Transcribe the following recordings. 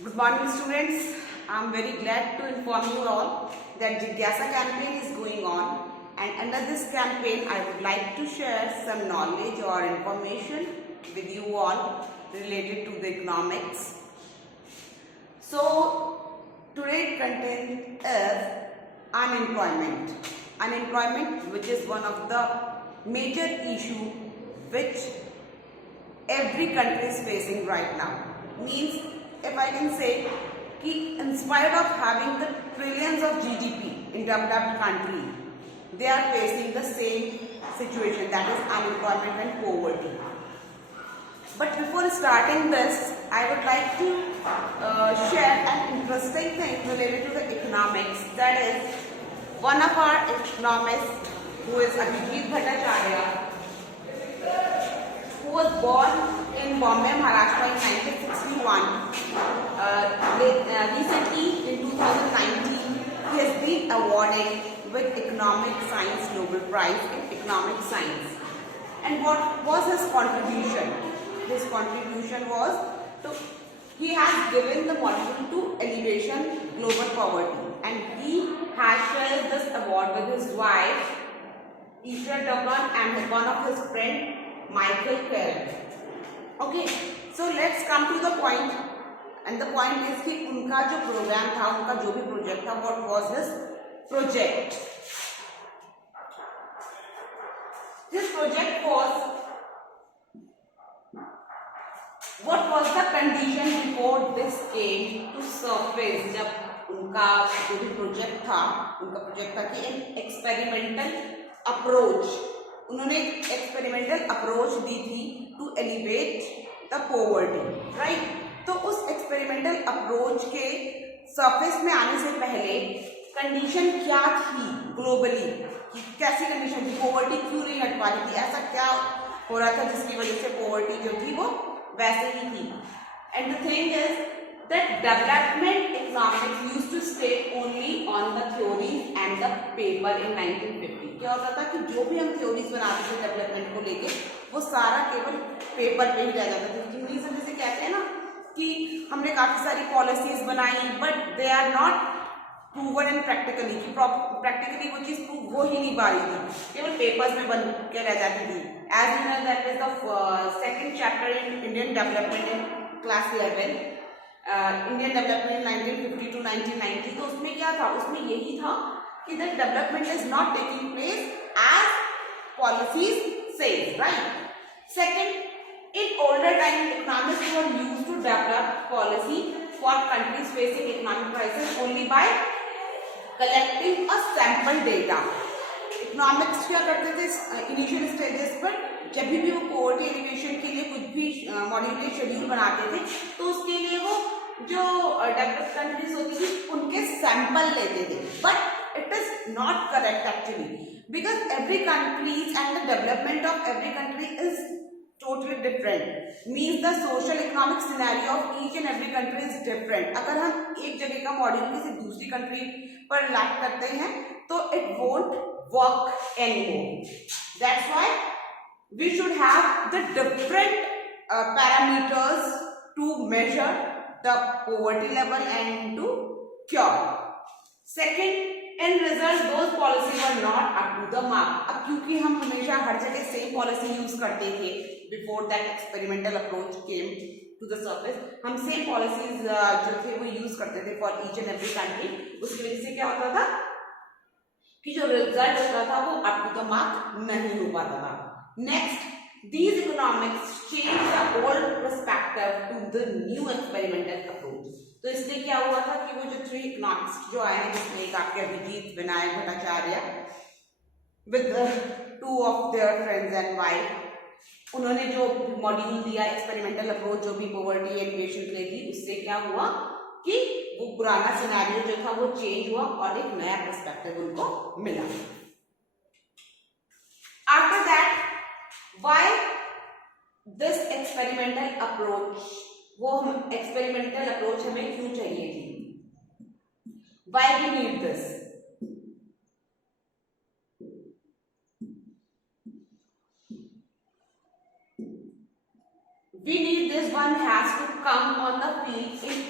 Good morning, students. I am very glad to inform you all that Jigyasa campaign is going on, and under this campaign I would like to share some knowledge or information with you all related to the economics. So today's content is unemployment. Unemployment, which is one of the major issue which every country is facing right now. Means, if I can say, in spite of having the trillions of GDP in developed country, they are facing the same situation, that is unemployment and poverty. But before starting this, I would like to share an interesting thing related to the economics. That is, one of our economists, who is Abhijit Bhattacharya, who was born in Bombay, Maharashtra in 1961. Recently, in 2019, he has been awarded with Economic Science Nobel Prize in Economic Science. And what was his contribution? His contribution was he has given the module to elevation global poverty, and he has shared this award with his wife Isha Daban and one of his friend Michael Karen. Okay, so let's come to the point, and the point is कि उनका जो programme था, उनका जो भी project था, what was his project? His project was, what was the condition before this came to surface? जब उनका जो भी प्रोजेक्ट था कि एक एक्सपेरिमेंटल अप्रोच, उन्होंने एक्सपेरिमेंटल अप्रोच दी थी to elevate the poverty, right? तो उस एक्सपेरिमेंटल अप्रोच के सरफेस में आने से पहले कंडीशन क्या थी ग्लोबली, कि कैसी कंडीशन थी, पॉवर्टी क्यों नहीं हट पा रही थी, ऐसा क्या हो रहा था जिसकी वजह से पॉवर्टी जो थी वो वैसे ही थी. And the thing is that development economics used to stay only on the theories and the paper in 1950. क्या होता था कि जो भी हम theories बनाते थे डेवलपमेंट को लेके, वो सारा केवल पेपर पे ही रह जाता था. इंग्लिश में जैसे कहते हैं ना कि हमने काफी सारी पॉलिसीज बनाई, but they are not proven in practically, कि प्रैक्टिकली वो चीज प्रूव हो ही नहीं पा रही थी, केवल पेपर्स में बन के रह जाती थी. As you know that is the second chapter in Indian development in class 11, Indian development 1950 to 1990. तो उसमें क्या था, उसमें यही था कि the development is not taking place as policies से, right? Second, in older time economists were used to develop policy for countries facing economic crisis only by collecting a sample data. Economics क्या करते थे initial stages पर, जब भी वो poverty alleviation के लिए कुछ भी मॉड्यूलर शेड्यूल बनाते थे, तो उसके लिए वो जो डेवलप्ड कंट्रीज होती थी उनके सैंपल लेते थे. But it is not correct actually, because every countries and the development of every country is totally different. Means the social economic scenario of each and every country is different. अगर हम एक जगह का module किसी दूसरी country पर lag करते हैं तो it won't work anymore. That's why we should have the different parameters to measure the poverty level and to cure. Second, in result those policies were not up to the mark. अब क्योंकि हम हमेशा हर जगह same policy use करते थे, before that experimental approach came to the surface, हम same policies जो थे वो यूज करते थे for each and every country. उसकी वजह से क्या होता था कि जो रिजल्ट होता था वो अप टू द मार्क नहीं हो पाता था. Next, these economics change the old perspective to the new experimental approach. तो इसलिए क्या हुआ था कि वो जो थ्री इकोनॉमिक्स जो आए हैं, जिसमें एक आपके Abhijit Vinayak Bhattacharya with two of their friends and wife, उन्होंने जो मॉड्यूल दिया एक्सपेरिमेंटल अप्रोच जो भी पॉवर्टी एलिवेशन के लिए थी, उससे क्या हुआ कि वो पुराना सिनेरियो जो था वो चेंज हुआ और एक नया पर्सपेक्टिव उनको मिला. After that, why this experimental approach, वो हम एक्सपेरिमेंटल अप्रोच हमें क्यों चाहिए थी, why we need this? We need this one has to come on the field in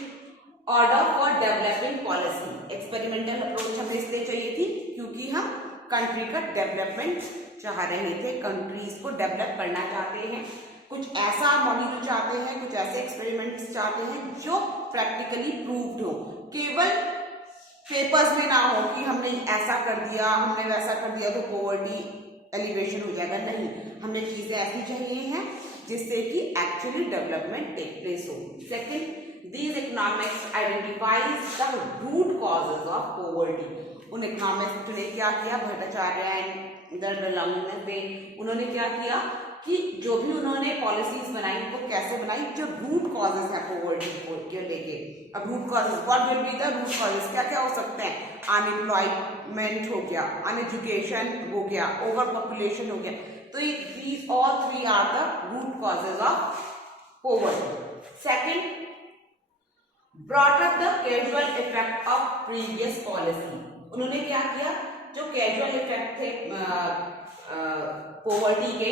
order for developing policy. Experimental approach हमें इसलिए चाहिए थी क्योंकि हम कंट्री का डेवलपमेंट चाह रहे थे, कंट्रीज को डेवलप करना चाहते हैं, कुछ ऐसा मॉड्यूल चाहते हैं, कुछ ऐसे एक्सपेरिमेंट्स चाहते हैं जो प्रैक्टिकली प्रूव्ड हो, केवल पेपर्स में ना हो कि हमने ऐसा कर दिया, हमने वैसा कर दिया तो पॉवर्टी एलिवेशन हो जाएगा। नहीं, हमें चीजें ऐसी चाहिए हैं जिससे कि एक्चुअली डेवलपमेंट टेक प्लेस हो। Second, these economics identifies the root causes of poverty। उन इकोनॉमिक्स ने क्या किया, भट्टाचार्य उन्होंने क्या किया कि जो भी उन्होंने पॉलिसीज बनाई वो कैसे बनाई, जो रूट कॉजेज है पॉवर्टी के लेके। अब root causes, what will be the root causes, क्या क्या हो सकते हैं, अनएम्प्लॉयमेंट हो गया, अनएजुकेशन हो गया, ओवर पॉपुलेशन हो गया। तो these all three are the root causes of poverty। Second, brought up the causal effect of previous policy। उन्होंने क्या किया, जो कैजुअल इफेक्ट थे पॉवर्टी के,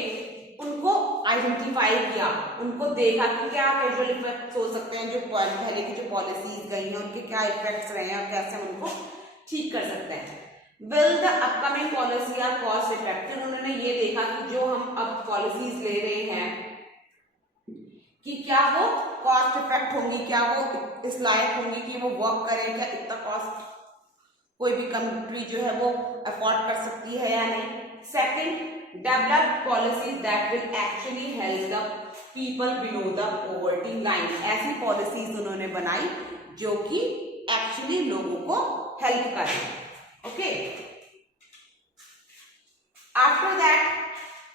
उनको आइडेंटिफाई किया, उनको देखा कि क्या कैजुअल इफेक्ट्स हो सकते हैं जो पहले की जो पॉलिसीज गई हैं उनके क्या इफेक्ट्स रहे हैं और कैसे उनको ठीक कर सकते हैं। Will the upcoming policy are cost effective. उन्होंने ये देखा कि जो हम अब पॉलिसीज ले रहे हैं कि क्या वो कॉस्ट इफेक्ट होंगी, क्या वो इस लायक होंगी कि वो वर्क करें, क्या इतना कॉस्ट कोई भी कंट्री जो है वो अफोर्ड कर सकती है या नहीं। Second, develop policy that will actually help the people below the poverty line. ऐसी पॉलिसीज उन्होंने बनाई जो कि एक्चुअली लोगों को हेल्प करें। Okay, after that,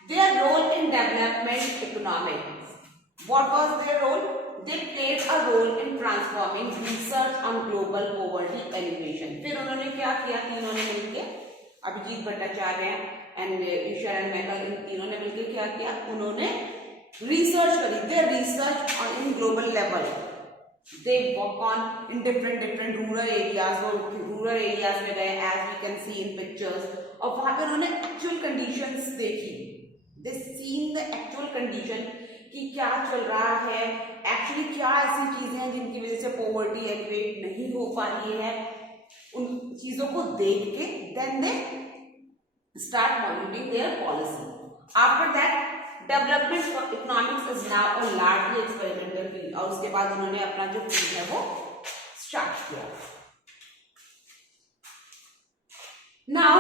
their role in development economics. What was their role? They played a role in transforming research on global poverty elimination। फिर उन्होंने क्या किया, तीनों ने मिलकर, Abhijit Bhattacharya and Ishwar and Michael, इन तीनों ने मिलकर क्या किया, उन्होंने रिसर्च करी। They research on in global level, they work on in different rural areas. वो रूरल एरियाज में गए, as we can see in pictures, और वहां पर उन्होंने एक्चुअल कंडीशंस देखी। They seen the actual condition कि क्या चल रहा है, एक्चुअली क्या ऐसी चीजें हैं जिनकी वजह से पॉवर्टी एलिवेट नहीं हो पा रही है। उन चीजों को देख के then they start formulating their policy. After that, development of economics is now a largely experimental field. और उसके बाद उन्होंने अपना जो फील्ड है वो स्टार्ट किया। Now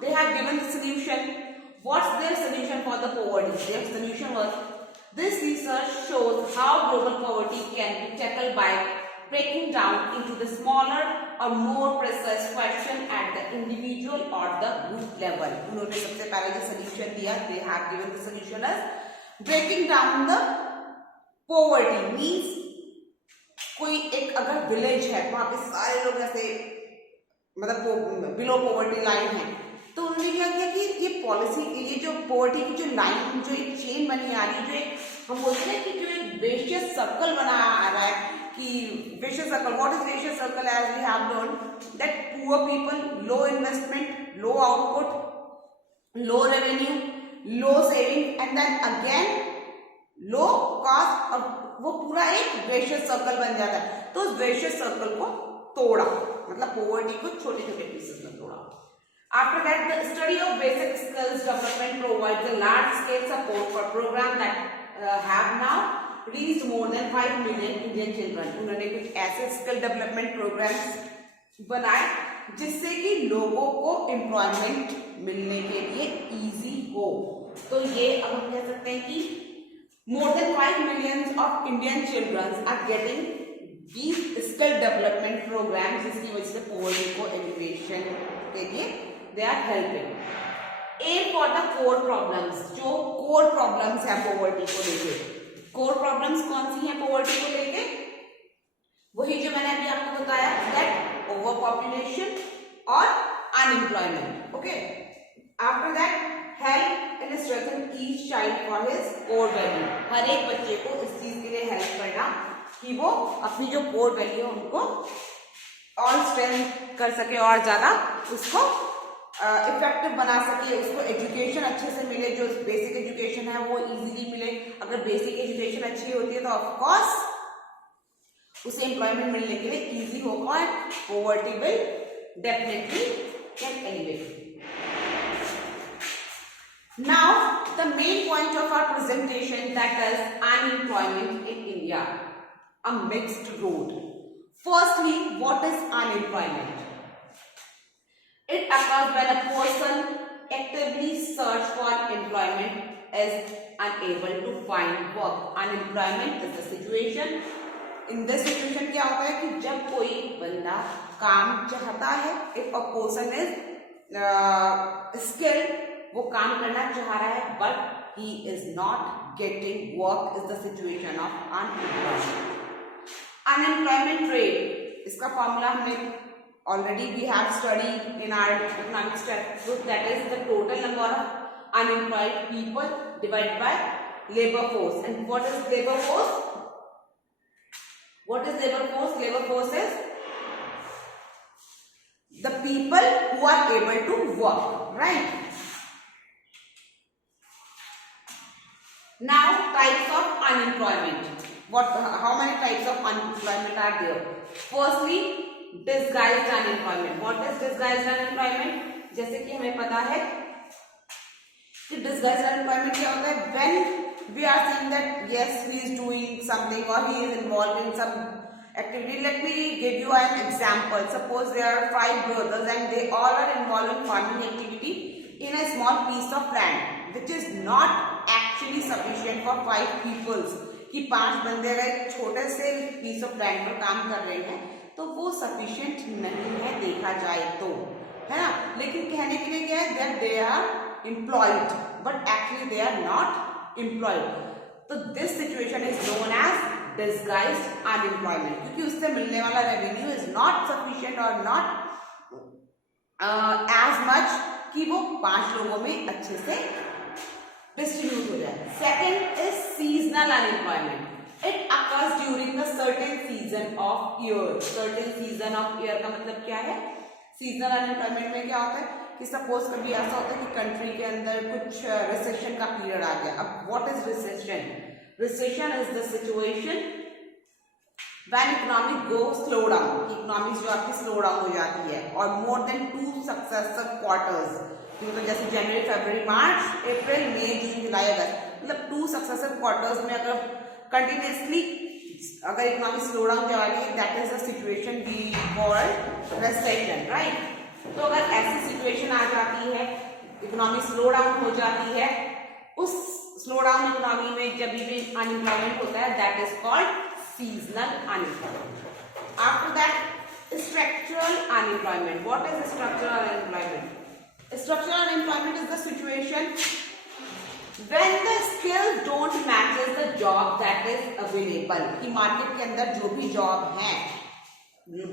they have given the solution. What's their solution for the poverty? Their solution was, this research shows how global poverty can be tackled by breaking down into the smaller or more precise question at the individual or the group level। उन्होंने सबसे पहले जो solution दिया, they have given the solution as breaking down the poverty means कोई एक अगर village है वहां पे सारे लोग ऐसे मतलब बिलो पॉवर्टी लाइन है, तो उन्होंने क्या किया कि ये पॉलिसी, ये जो पॉवर्टी की जो लाइन, जो एक चेन बनी आ रही है, जो एक हम बोलते हैं कि जो एक विशियस सर्कल बना आ रहा है, कि vicious circle, what is vicious circle? As we have learn that poor people, low investment, low output, low revenue, low saving and then again low cost, और वो पूरा एक विशियस सर्कल बन जाता है। तो उस विशियस सर्कल को तोड़ा, मतलब पॉवर्टी को छोटे छोटे पीसेस में तोड़ा। After that, the study of basic skills development provides a large-scale support for programs that have now reached more than 5 million Indian children। उन्होंने कुछ ऐसे स्किल डेवलपमेंट प्रोग्राम्स बनाए जिससे कि लोगों को एम्प्लॉयमेंट मिलने के लिए इजी हो। तो ये अब हम कह सकते हैं कि more than 5 million of Indian children are getting these skill development programs, जिसकी वजह से पॉवर्टी को एलिमिनेशन के लिए they are helping। aim for the core problems, जो core problems है पॉवर्टी को लेके। core problems कौन सी हैं पॉवर्टी को लेके? वही जो मैंने अभी आपको बताया, that over population और unemployment। okay, after that, help and strengthen each child for his core value। हर एक बच्चे को इस चीज के लिए हेल्प करना कि वो अपनी जो core value है उनको और स्ट्रेंथ कर सके और ज्यादा उसको इफेक्टिव बना सके, उसको एजुकेशन अच्छे से मिले, जो बेसिक एजुकेशन है वो इजीली मिले। अगर बेसिक एजुकेशन अच्छी होती है तो ऑफ कोर्स उसे एम्प्लॉयमेंट मिलने के लिए इजी होगा और poverty will definitely get elevated. Now, the main point of our presentation, that is unemployment in India, a mixed road. Firstly, what is unemployment? It occurs when a person actively search for employment is unable to find work. Unemployment is the situation. In this situation क्या होता है कि जब कोई बंदा काम चाहता है, if a person is skilled, वो काम करना चाह रहा है but he is not getting work, is the situation of unemployment. Unemployment rate, इसका फॉर्मूला हमने already we have study in our economics text book, that is the total number of unemployed people divided by labour force. And what is labour force? What is labour force? Labour force is the people who are able to work, right? Now, types of unemployment. How many types of unemployment are there? Firstly, disguised unemployment. What is disguised unemployment? जैसे कि हमें पता है कि disguised unemployment क्या होता है? When we are seeing that yes, he is doing something or he is involved in some activity. Let me give you an example. Suppose there are 5 brothers and they all are involved in farming activity in a small piece of land, which is not actually sufficient for 5 peoples. कि 5 बंदे अगर छोटे से piece of land पर काम कर रहे हैं तो वो sufficient नहीं है देखा जाए तो, है ना? लेकिन कहने के लिए क्या है, that they are employed but actually they are not employed. तो this situation is known as disguised unemployment, क्योंकि उससे मिलने वाला revenue is not sufficient or not as much कि वो 5 लोगों में अच्छे से डिस्ट्रीब्यूट हो जाए. Second is seasonal unemployment. It occurs during the certain season of year. Certain season of year का मतलब क्या है? सीजनल अनएम्प्लॉयमेंट में क्या होता है कि सपोज कभी ऐसा होता है कि कंट्री के अंदर कुछ रिसेशन का पीरियड आ गया. अब what is recession? Recession is the situation when economic go slow down. Economics जो आपकी स्लो डाउन हो जाती है और more than 2 successive quarters, मतलब जैसे जनवरी, फरवरी, मार्च, अप्रैल, मई, जून, जुलाई, अगस्त, मतलब 2 successive quarters में अगर कंटिन्यूसली अगर इकोनॉमिक स्लो डाउन जा रही है, that is the situation we call recession, right? तो अगर ऐसी सिचुएशन आ जाती है, इकोनॉमिक स्लो डाउन हो जाती है, उस स्लो डाउन इकोनॉमी में जब भी अनएम्प्लॉयमेंट होता है, that is called seasonal unemployment. After that, structural unemployment. What is structural unemployment? Structural unemployment is the situation when the skills don't matches the job that is available. कि market के अंदर जो भी जॉब है,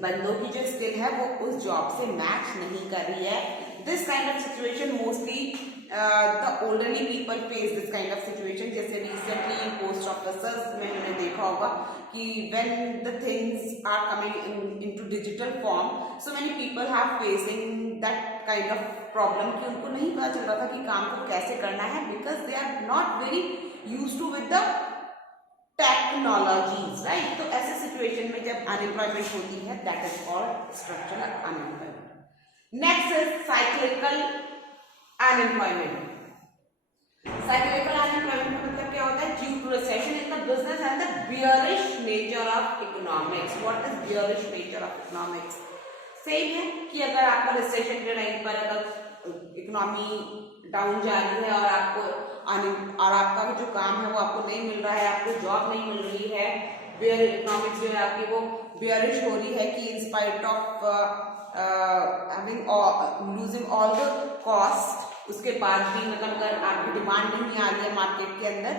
बंदों की जो स्किल है वो उस जॉब से मैच नहीं कर रही है. This kind of situation mostly the elderly people face this kind of situation. जैसे recently post offices में हमने देखा होगा कि when the things are coming into digital form, so many people have facing that kind of problem कि उनको नहीं पता चल रहा था कि काम को कैसे करना है, because they are not very used to with the technologies, right? तो ऐसे situation में जब unemployment होती है, that is called structural unemployment. Next is cyclical unemployment. Cyclical unemployment का मतलब क्या होता है? Due to recession in the business and the bearish nature of economics. What is bearish nature of economics? Same है कि अगर आपका रिसेशन के टाइम पर अगर इकोनॉमी डाउन जा रही है और आपका जो काम है वो आपको नहीं मिल रहा है, आपको जॉब नहीं मिल रही है, बेयर इकोनॉमिक्स जो है आपकी वो बेयरिश हो रही है कि in spite of losing all the cost, उसके बाद भी मतलब अगर आपकी डिमांड नहीं आ रही है मार्केट के अंदर,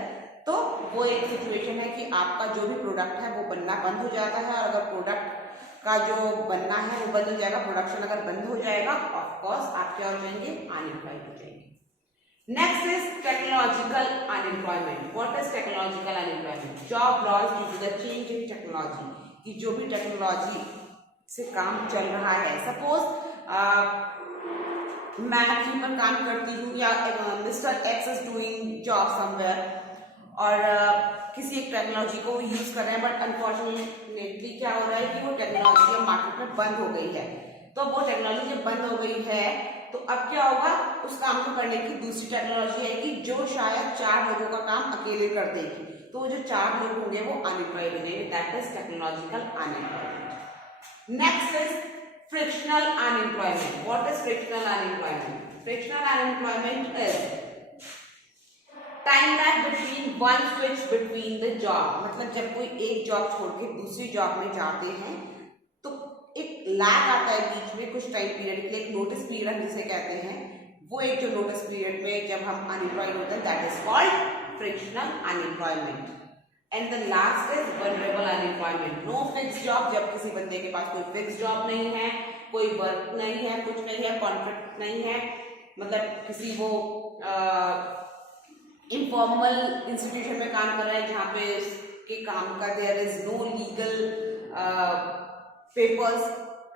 तो वो एक सिचुएशन है कि आपका जो भी प्रोडक्ट है वो बनना बंद हो जाता है. और अगर प्रोडक्ट का जो बनना है वो बंद हो जाएगा, प्रोडक्शन अगर बंद हो जाएगा, ऑफ कोर्स आप क्या हो जाएंगे? अनएम्प्लॉयड हो जाएंगे. Next is technological unemployment. What is technological unemployment? Job loss due to the change in technology. कि जो भी टेक्नोलॉजी से काम चल रहा है, सपोज मैं कहीं पर काम करती हूँ या mister x is doing job somewhere और किसी एक टेक्नोलॉजी को यूज कर रहे हैं, बट अनफॉर्चुनेटली क्या हो रहा है कि वो टेक्नोलॉजी अब मार्केट में बंद हो गई है। तो वो टेक्नोलॉजी जब बंद हो गई है तो अब क्या होगा, उस काम को करने की दूसरी टेक्नोलॉजी आएगी जो शायद 4 लोगों का काम अकेले कर देगी। तो वो जो 4 लोग होंगे वो अनएम्प्लॉयड हो जाएंगे, that is technological unemployment. Next is frictional unemployment. What is frictional unemployment? Frictional unemployment is time lag between one switch between the job. मतलब जब कोई एक जॉब छोड़ के दूसरी जॉब में जाते हैं तो एक लैग आता है बीच में, कुछ टाइम पीरियड के लिए, एक नोटिस पीरियड हम जिसे कहते हैं, वो एक जो नोटिस पीरियड में जब हम अनएम्प्लॉयड होते हैं that is called frictional unemployment. And the last is vulnerable unemployment. No fix job, जब किसी बंदे के पास कोई फिक्स जॉब नहीं है, कोई वर्क नहीं है, कुछ नहीं है, कॉन्ट्रैक्ट नहीं है, मतलब किसी वो इनफॉर्मल इंस्टीट्यूशन में काम कर रहा है जहाँ पे उसके काम का there is no legal papers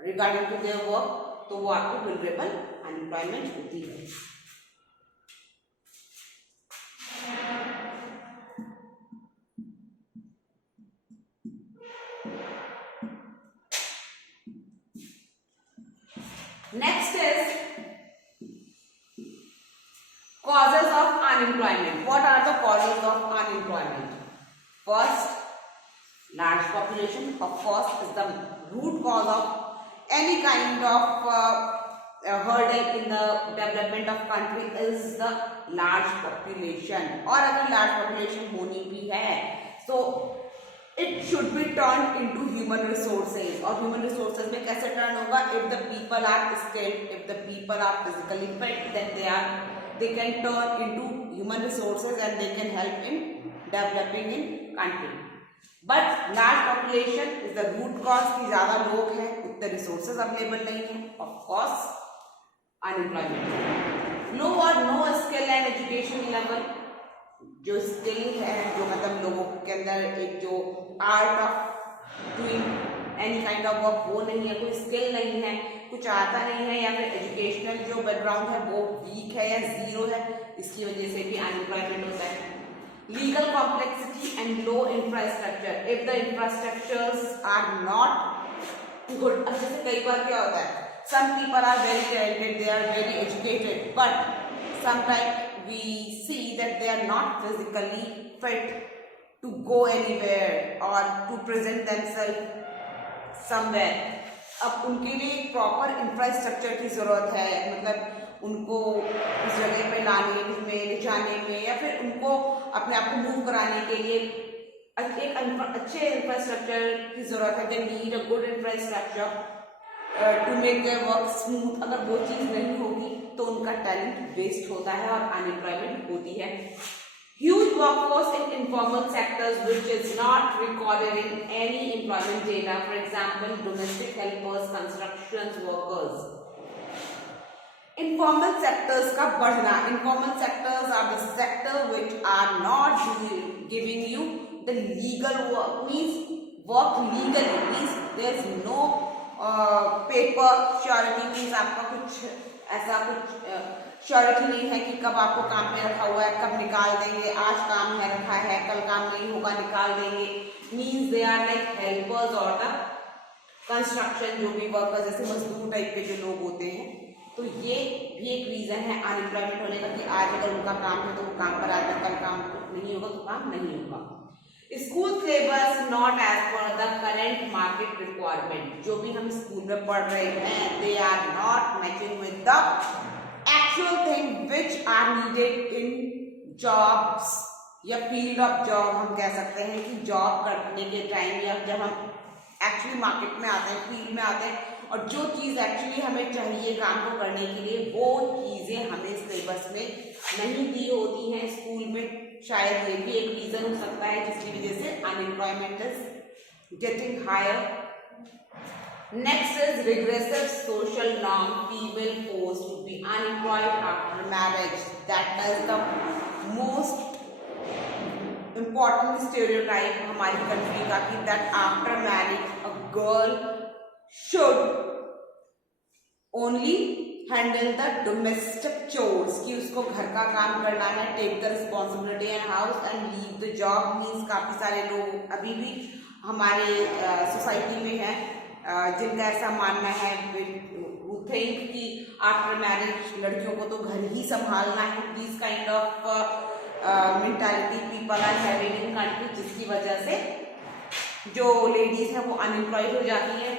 regarding to their work, तो वो आपको वल्नरेबल अनएम्प्लॉयमेंट होती है। Next is causes of unemployment. What are the causes of unemployment? First, large population, of course, is the root cause of any kind of hurdle in the development of country is the large population. और अगर large population होनी भी है so it should be turned into human resources. और human resources में कैसे turn होगा? If the people are skilled, if the people are physically fit, then they can turn into human resources and they can help in developing in country. But large population is the root cause कि ज़्यादा लोग हैं, उतने resources available नहीं हैं, of course unemployment. Low or no skill and education level. जो skill है, जो मतलब लोगों के अंदर एक जो art of doing any kind of work वो नहीं है, कोई skill नहीं है, कुछ आता नहीं है, या फिर एजुकेशनल जो बैकग्राउंड है वो वीक है या जीरो है, इसकी वजह से भी अनएम्प्लॉयमेंट होता है। Legal complexity and low infrastructure. If the infrastructures are not good, अब जैसे कई बार क्या होता है, some people are very talented, they are very educated, but sometime we see that they are not physically fit to go anywhere और to present themselves somewhere. अब उनके लिए एक प्रॉपर इंफ्रास्ट्रक्चर की ज़रूरत है, मतलब उनको उस जगह पे लाने में, ले जाने में, या फिर उनको अपने आप को मूव कराने के लिए एक अच्छे इंफ्रास्ट्रक्चर की ज़रूरत है। They need a good infrastructure to make their work smooth. अगर वो चीज़ नहीं होगी तो उनका टैलेंट वेस्ट होता है और अनएम्प्लॉयमेंट होती है। Huge workforce in informal sectors which is not recorded in any employment data. For example, domestic helpers, construction workers. Informal sectors का बढ़ना. Informal sectors are the sector which are not giving you the legal work. Means work legally. Means there is no paper surety. Means आपका कुछ ऐसा कुछ surety नहीं है कि कब आपको काम पे रखा हुआ है, कब निकाल देंगे, आज काम है रखा है, कल काम नहीं होगा निकाल देंगे। Means they are like helpers और द कंस्ट्रक्शन जो भी वर्कर्स, जैसे मजदूर टाइप के जो लोग होते हैं। तो ये भी एक रीजन है अनएम्प्लॉयमेंट होने का कि आज अगर उनका काम है तो वो काम पर आता है, कल काम नहीं होगा तो काम नहीं होगा। School syllabus not as per the current market requirement. जो भी हम स्कूल में पढ़ रहे हैं they are not matching with the actual thing which are needed in jobs या फील्ड ऑफ जॉब। हम कह सकते हैं कि जॉब करने के टाइम या जब हम एक्चुअली मार्केट में आते हैं, फील्ड में आते हैं, और जो चीज़ एक्चुअली हमें चाहिए काम को करने के लिए वो चीज़ें हमें सिलेबस में नहीं दी होती हैं स्कूल में। शायद ये भी एक रीज़न हो सकता है जिसकी वजह से unemployment is getting higher. Next is regressive social norm. Female forced to be unemployed after marriage. That is the most important stereotype हमारी कंट्री का कि that after marriage a girl should only handle the domestic chores, कि उसको घर का काम करना है, take the responsibility in house and leave the job. Means काफी सारे लोग अभी भी हमारे सोसाइटी में हैं जिनका ऐसा मानना है, who think कि आफ्टर मैरिज लड़कियों को तो घर ही संभालना है। This kind of mentality people are having in country, जिसकी वजह से जो लेडीज हैं वो अनएम्प्लॉयड हो जाती हैं।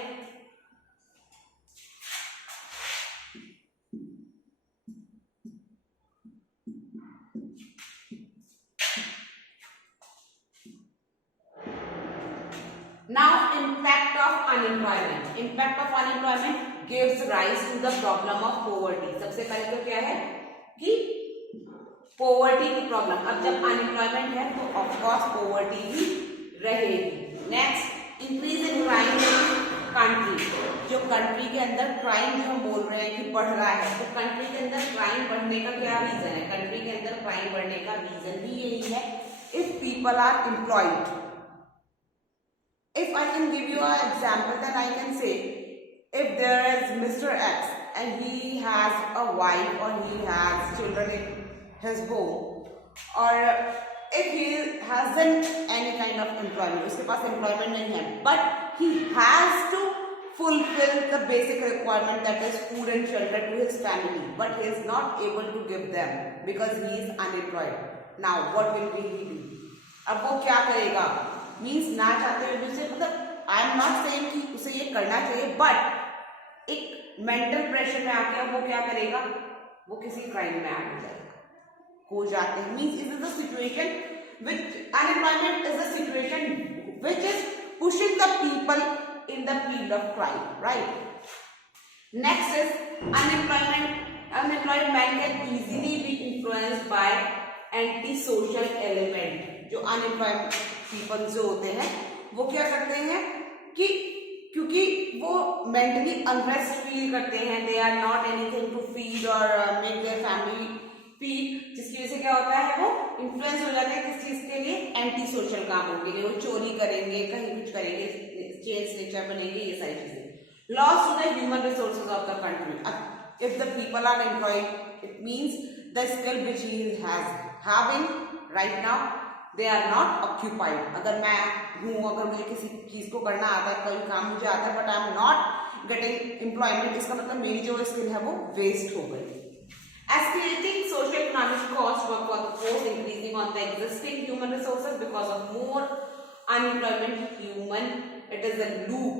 Now impact of unemployment. Impact of unemployment gives rise to the problem of poverty. सबसे पहले तो क्या है कि poverty की प्रॉब्लम। अब जब अनएम्प्लॉयमेंट है तो ऑफकोर्स poverty भी रहेगी। Next, increase in crime country. जो कंट्री के अंदर क्राइम जो हम बोल रहे हैं कि बढ़ रहा है, तो कंट्री के अंदर क्राइम बढ़ने का क्या रीजन है? कंट्री के अंदर क्राइम बढ़ने का रीजन भी यही है, if people are employed. If I can give you an example, then I can say, if there is Mr. X and he has a wife or he has children in his home, or if he hasn't any kind of employment, उसके पास employment नहीं है, but he has to fulfill the basic requirement, that is food and shelter, to his family, but he is not able to give them because he is unemployed. Now what will he do? अब वो क्या करेगा? Means ना चाहते हुए भी उसे, मतलब आई एम नॉट सेइंग कि उसे ये करना चाहिए, बट एक मेंटल प्रेशर में आके वो क्या करेगा? वो किसी क्राइम में आ जाएगा, हो जाते हैं। Means it is the situation which unemployment is the situation which is pushing the people in the field of crime, right? Next is unemployed man can easily B influenced by anti social element. जो unemployed people जो होते हैं वो क्या करते हैं कि क्योंकि वो मेंटली अनरेस्ट फील करते हैं, they are not anything to feed और मेक देयर फैमिली फीड, जिसकी वजह से क्या होता है, वो इन्फ्लुएंस हो जाते हैं किस चीज के लिए? एंटी सोशल कामों के लिए। वो चोरी करेंगे, कहीं कुछ करेंगे, चेन स्नेचर बनेंगे, ये सारी चीजें। Loss to the human resources of the country. If the people are employed, it means the skill which he has having right now, they are not occupied. अगर मैं हूँ, अगर मुझे किसी चीज को करना आता है, कोई काम मुझे आता है, but I am not getting employment, इसका मतलब मेरी जो स्किल है वो वेस्ट हो गई। Escalating socio-economic costs for the force increasing on the existing human resources because of more unemployment human, it is a loop।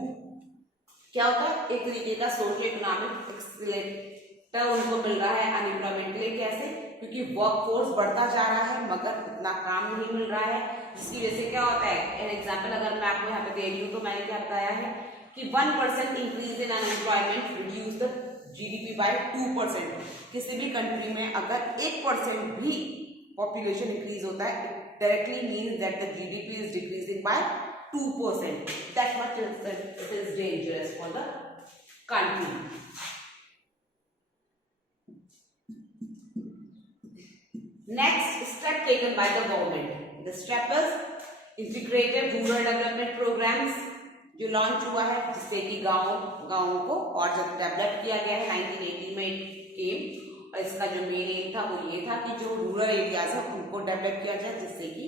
क्या होता है? एक तरीके का सोशियो इकोनॉमिक एक्सीलेटर उनको मिल रहा है अनएम्प्लॉयमेंट के लिए। कैसे? क्योंकि वर्क फोर्स बढ़ता जा रहा है मगर उतना काम नहीं मिल रहा है, जिसकी वजह से क्या होता है? एन एग्जाम्पल अगर मैं आपको यहाँ पे दे रही हूँ तो मैंने क्या बताया है कि 1% increase in unemployment reduce the GDP bye 2%। किसी भी कंट्री में अगर 1% भी पॉपुलेशन इंक्रीज होता है, it directly means that the GDP is decreasing by 2%। That much it is dangerous for the country. Next step taken by the government. The step is integrated rural development programs जो launch हुआ है, जिससे कि गाँव को और जब develop किया गया है। 1980 में केम, और इसका जो मेन एम था वो ये था कि जो रूरल एरियाज है उनको डेवलप किया जाए, जिससे कि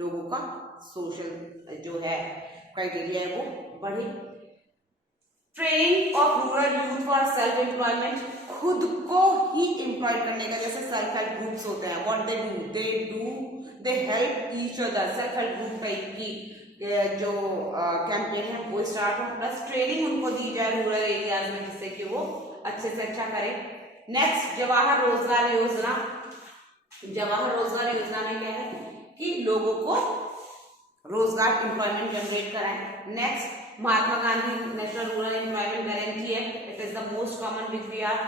लोगों का सोशल जो है क्राइटेरिया है वो बढ़े। Training of rural youth for self employment, खुद को ही एम्प्लॉय करने का। जैसे सेल्फ हेल्प ग्रुप्स होते हैं, what they help each other. Self help group type की जो कैंपेन है वो स्टार्ट हो, प्लस ट्रेनिंग उनको दी जाए रूरल एरियाज में, जिससे कि वो अच्छे से अच्छा करें। नेक्स्ट, जवाहर रोजगार योजना। जवाहर रोजगार योजना में क्या है कि लोगों को रोजगार एम्प्लॉयमेंट जनरेट कराएं। Next, Mahatma Gandhi national rural employment guarantee act, it is the most common which we are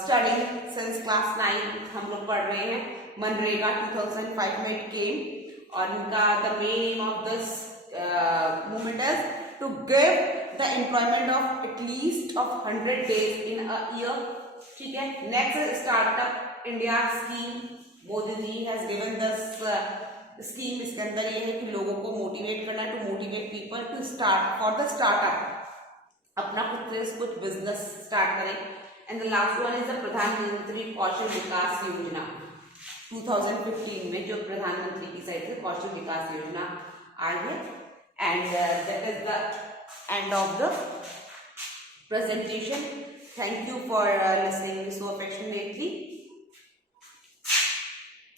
studying since class 9, हम लोग पढ़ रहे हैं। मनरेगा 2005 में इट केम, और इनका the main aim of this movement is to give the employment of at least of 100 days in a year. ठीक है। Next, startup India scheme, Modi ji has given this scheme. इसके अंदर ये है कि लोगों को मोटिवेट करना, to motivate people to start for the startup, अपना खुद से कुछ बिजनेस स्टार्ट करें। And the last one is the Pradhan Mantri Kaushal विकास योजना 2015 में जो प्रधानमंत्री की साइड से कौशल विकास योजना आई है. And that is the end of the presentation. Thank you for listening so affectionately.